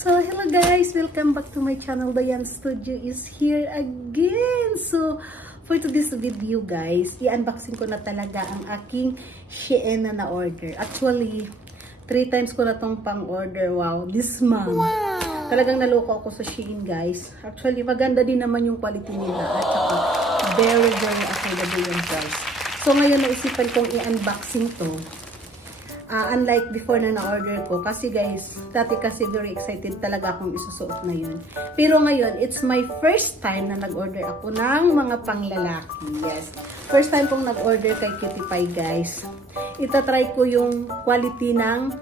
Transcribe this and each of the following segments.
So, hello guys! Welcome back to my channel. Dayan Studio is here again. So, for today's video guys, i-unboxing ko na talaga ang aking Shein na na-order. Actually, 3 times ko na tong pang-order. Wow, this month. Wow! Talagang naloko ako sa Shein guys. Actually, maganda din naman yung quality nila. At saka, very affordable yung price. So, ngayon naisipan kong i-unboxing to. Unlike before na na-order ko. Kasi guys, dati kasi very excited talaga akong isusuot na yun. Pero ngayon, it's my first time na nag-order ako ng mga panglalaki. Yes. First time kong nag-order kay Cutie Pie guys. Itatry ko yung quality ng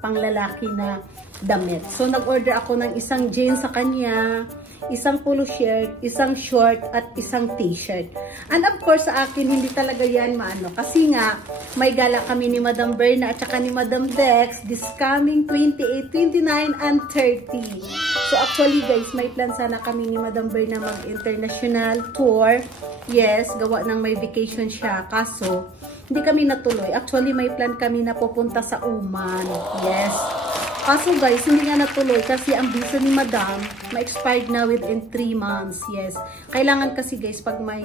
panglalaki na damit. So, nag-order ako ng isang jeans sa kanya, isang polo shirt, isang short, at isang t-shirt. And of course, sa akin, hindi talaga yan maano. Kasi nga, may gala kami ni Madam Berna at saka ni Madam Dex this coming 28, 29, and 30. So actually guys, may plan sana kami ni Madam Berna mag-international tour. Yes, gawa ng may vacation siya. Kaso, hindi kami natuloy. Actually, may plan kami na pupunta sa Oman. Yes. Kaso guys, hindi nga natuloy kasi ang visa ni Madam ma-expired na within 3 months. Yes. Kailangan kasi guys, pag may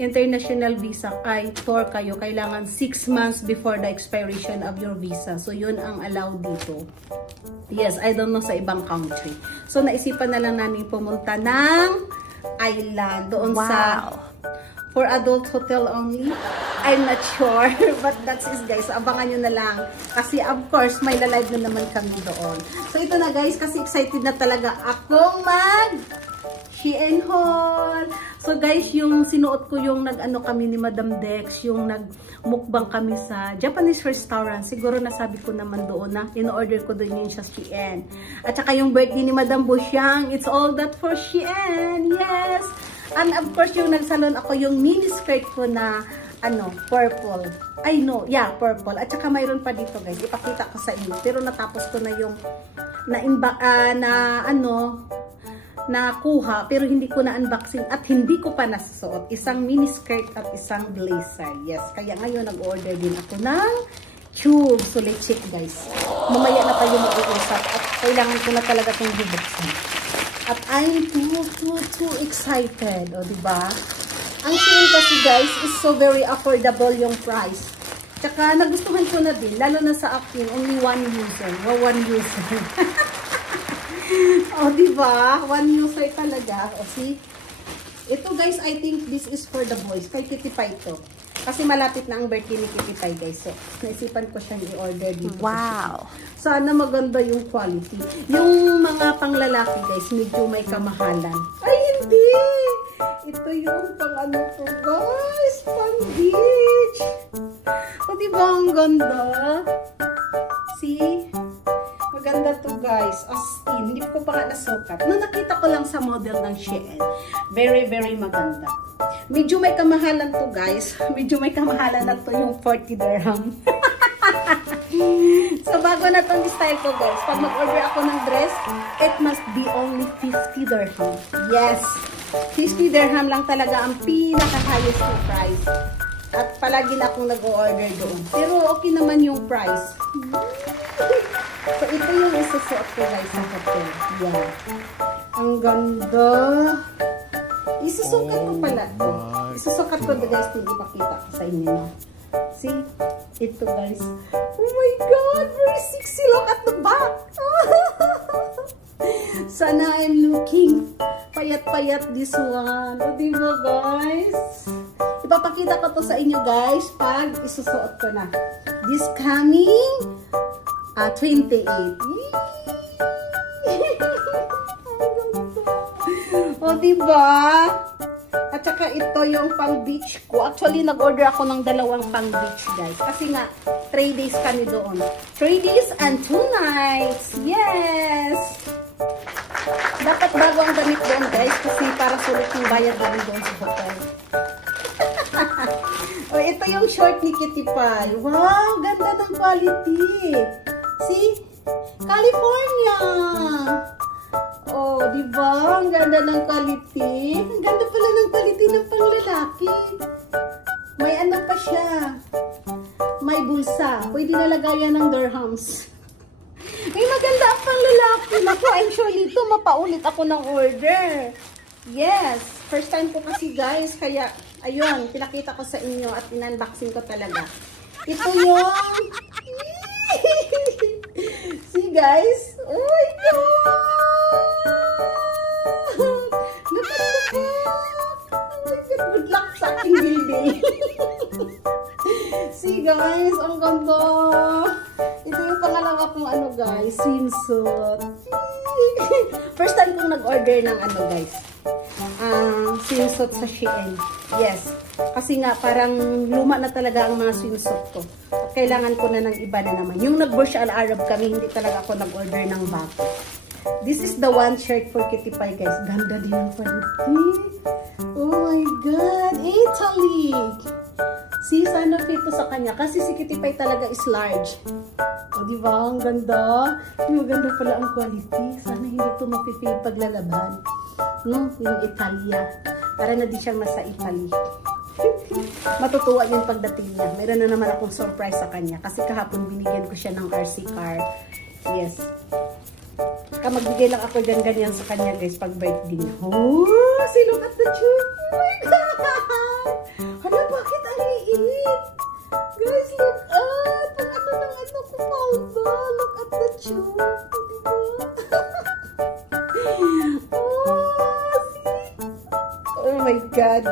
international visa ay tour kayo, kailangan 6 months before the expiration of your visa. So, yun ang allowed dito. Yes, I don't know sa ibang country. So, naisipan na lang namin pumunta ng island. Doon sa for adult hotel only. I'm not sure. But that's it guys. Abangan nyo na lang. Kasi of course, may live na naman kami doon. So ito na guys. Kasi excited na talaga akong Shein haul. So guys, yung sinuot ko yung nag-ano kami ni Madam Dex. Yung nag-mukbang kami sa Japanese restaurant. Siguro nasabi ko naman doon na in-order ko doon yun sa Shein. At saka yung birthday ni Madam Busyang. It's all that for Shein. Yes! And of course, yung nagsalon ako, yung mini skirt ko na, purple. Ay, no. Yeah, purple. At saka mayroon pa dito, guys. Ipakita ko sa inyo. Pero natapos ko na yung, nakuha. Pero hindi ko na unboxing at hindi ko pa nasusuot. Isang mini skirt at isang blazer. Yes. Kaya ngayon, nag-order din ako ng tube. So, let's check, guys. Mamaya na tayo mag-uusap. At kailangan ko na talaga itong bubuksan. At I'm too excited. O, diba? Ang Shein kasi guys is so very affordable yung price. Tsaka nagustuhan ko na din. Lalo na sa akin, only one user. One user. O, diba? One user talaga. O, see? Ito guys, I think this is for the boys. Kay Cutie Pie to. Kasi malapit na ang birthday ni Cutie Pie guys. So, naisipan ko siyang i-order dito. Wow! Sana maganda yung quality. Yung mga panglalaki guys, medyo may kamahalan. Ay, hindi! Ito yung pang to guys, pang beach. O, diba ang ganda? See? Maganda to guys. As in, hindi ko pa nga nasukat. Nung nakita ko lang sa model ng Shein, very maganda. Medyo may kamahalan to guys. Medyo may kamahalan na to yung 40 dirham. So, bago na tong style ko guys, pag mag-order ako ng dress, it must be only 50 dirham. Yes! 50 dirham lang talaga ang pinaka-highest na price. At palagi na akong nag-order doon. Pero okay naman yung price. So, ito yung isusuot ko guys sa hotel. Yan. Ang ganda. Isusukat ko pala ito. Isusukat ko guys, hindi makita ko sa inyo. See? Ito guys. Oh my God! Very sexy. Look at the back. Sana I'm looking payat-payat this one. O diba guys? Ipapakita ko to sa inyo guys pag isusuot ko na. This coming 28. O diba? At saka ito yung pang beach ko. Actually, nag-order ako ng 2 pang beach guys. Kasi nga, 3 days kami doon. 3 days and 2 nights. Yes! Dapat bago ang damit doon guys. Kasi para sulit yung bayad namin doon sa hotel. O, ito yung short ni Cutie Pie. Wow! Ganda ng quality. See? California! Oh, diba? Ang ganda ng quality. Ang ganda pala ng quality ng panglalaki. May ano pa siya. May bulsa. Pwede nalagayan ng dirhams. Ay, maganda ang panglalaki. Naku, I'm mapaulit ako ng order. Yes, first time ko kasi guys, kaya ayun, pinakita ko sa inyo at in-unboxing ko talaga. Ito yung see guys, oh my god! Look at the box! Oh my god, good luck sa aking bilbil. See guys, ang ganda! Ito yung pangalawa kong ano guys, swimsuit. First time kong nag-order ng ano guys, swimsuit sa Shein. Yes, kasi nga parang luma na talaga ang mga swimsuit ko. At kailangan ko na ng iba na naman. Yung nag-Burj Al Arab kami, hindi talaga ako nag-order ng bag. This is the one shirt for Kitty Pie guys. Ganda din ang quality. Oh my god, Italy! See, sana fit to sa kanya. Kasi si Kitty Pie talaga is large. O, diba? Ang ganda. Maganda pala ang quality. Sana hindi ito mapipil paglalaban. No? Yung Italia. Para na di siyang nasa Italy. Matutuwa yung pagdating niya. Meron na naman akong surprise sa kanya. Kasi kahapon binigyan ko siya ng RC car. Yes. Magbigay lang ako ganyan sa kanya guys pag birthday niya. Oh, see, look at the tube. Oh my god. Hala, bakit ang liit? Guys, look at. Ang ano ng ano ko palda. Look at the tube. Oh, see? Oh my god.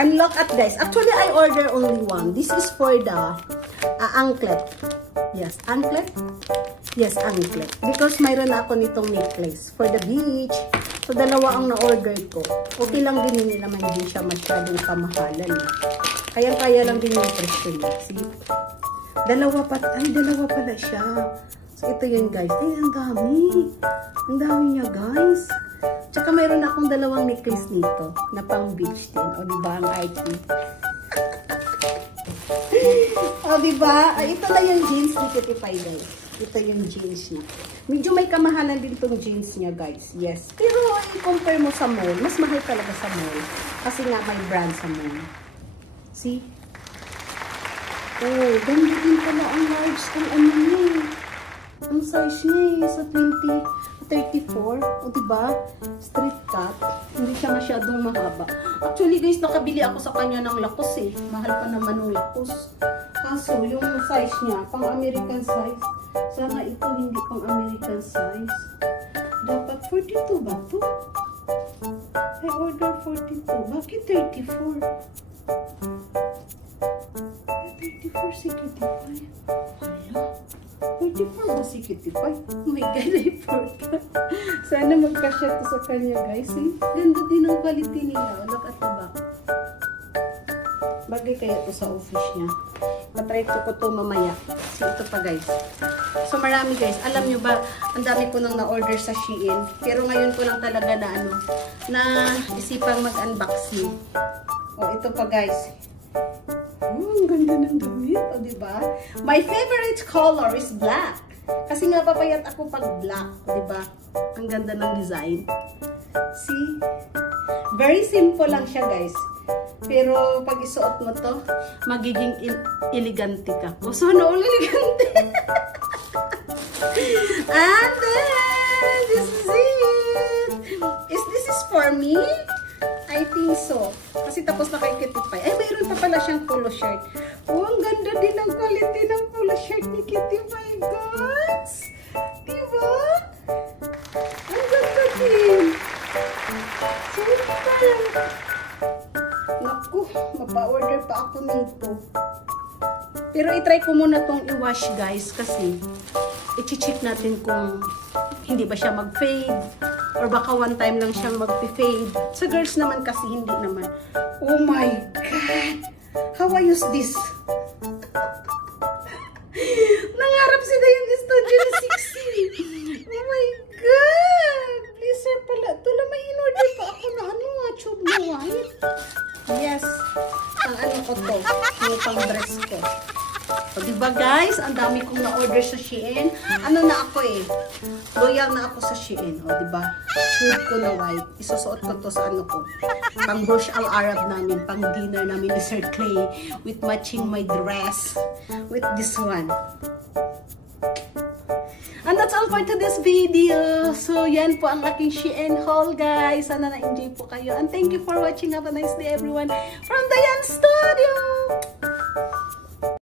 And look at guys. Actually, I order only one. This is for the anklet. Yes, anklet. Yes, anklet. Because mayroon na ako nitong necklace for the beach. So, dalawa ang na-order ko. Okay lang din, hindi naman din siya masyadong kamahalan. Kaya-kaya lang din yung presyo niya. See? Dalawa pala siya. So, ito yun guys. Ay, ang dami. Ang dami niya guys. Tsaka mayroon na akong dalawang necklace nito na pang beach din. O, diba ang IT? O, diba? Ay, ito na yung jeans ni Kitty Pie guys. Ito yung jeans niya. Medyo may kamahalan din tong jeans niya, guys. Yes. Pero, i-compare mo sa mall, mas mahal talaga sa mall. Kasi nga, may brand sa mall. See? Oh, ganda din pala ang large ng ano niya. Ang size niya sa 34. O, diba? Straight cut. Hindi siya masyadong mahaba. Actually, guys, nakabili ako sa kanya ng lakos eh. Mahal pa naman ng lakos. Kaso, yung size niya, pang American size. Sana ito hindi pang American size. Dapat 42 ba ito? I order 42. Bakit 34? 34 si Kitty Pie. Hala. 34 ba si Kitty Pie? Oh my God, I forgot. Sana magkasya ito sa kanya, guys. Eh? Ganda din ang quality nila. Look at the back. Bagay kaya ito sa office niya. Matry ko ito mamaya. So, ito pa guys. So, marami guys. Alam nyo ba, ang dami ko nang na-order sa Shein. Pero ngayon ko lang talaga na isipang mag-unboxing. O, ito pa guys. Ang ganda ng damit. O, diba? My favorite color is black. Kasi nga papayat ako pag black. Diba? Ang ganda ng design. See? Very simple lang siya guys. Pero pag isuot mo to, magiging elegante ka. O, sana all elegante. And then, this is it. This is for me? I think so. Kasi tapos na kay Kitty Pie. Ay, mayroon pa pala siyang polo shirt. Oh, ang ganda din ang quality ng polo shirt ni Kitty Pie, guys. Diba? Ang ganda din. Super. Naku, mapa-order pa ako nito. Pero itry ko muna tong i-wash guys kasi i-check natin kung hindi ba siya mag-fade or baka one time lang siyang mag-fade. Sa girls naman kasi hindi naman. Oh my God! How I use this? Nangarap sila yung studio na 60. Oh my God! Blazer pala. Tula, may in-order pa ako na tube na white. Yes. Ang ano ko to. Yung pang dress ko. So, diba guys? Ang dami kong na-order sa Shein. Ano na ako eh. Loyal na ako sa Shein. O, diba? Tube ko na white. Isusuot ko to sa ano ko. Pang Burj Al Arab namin. Pang dinner namin ni Sir Clay. With matching my dress. With this one. And that's all for today's video. So, yan po ang aking Shein haul, guys. Sana na-enjoy po kayo. And thank you for watching. Have a nice day, everyone. From the Yan Studio!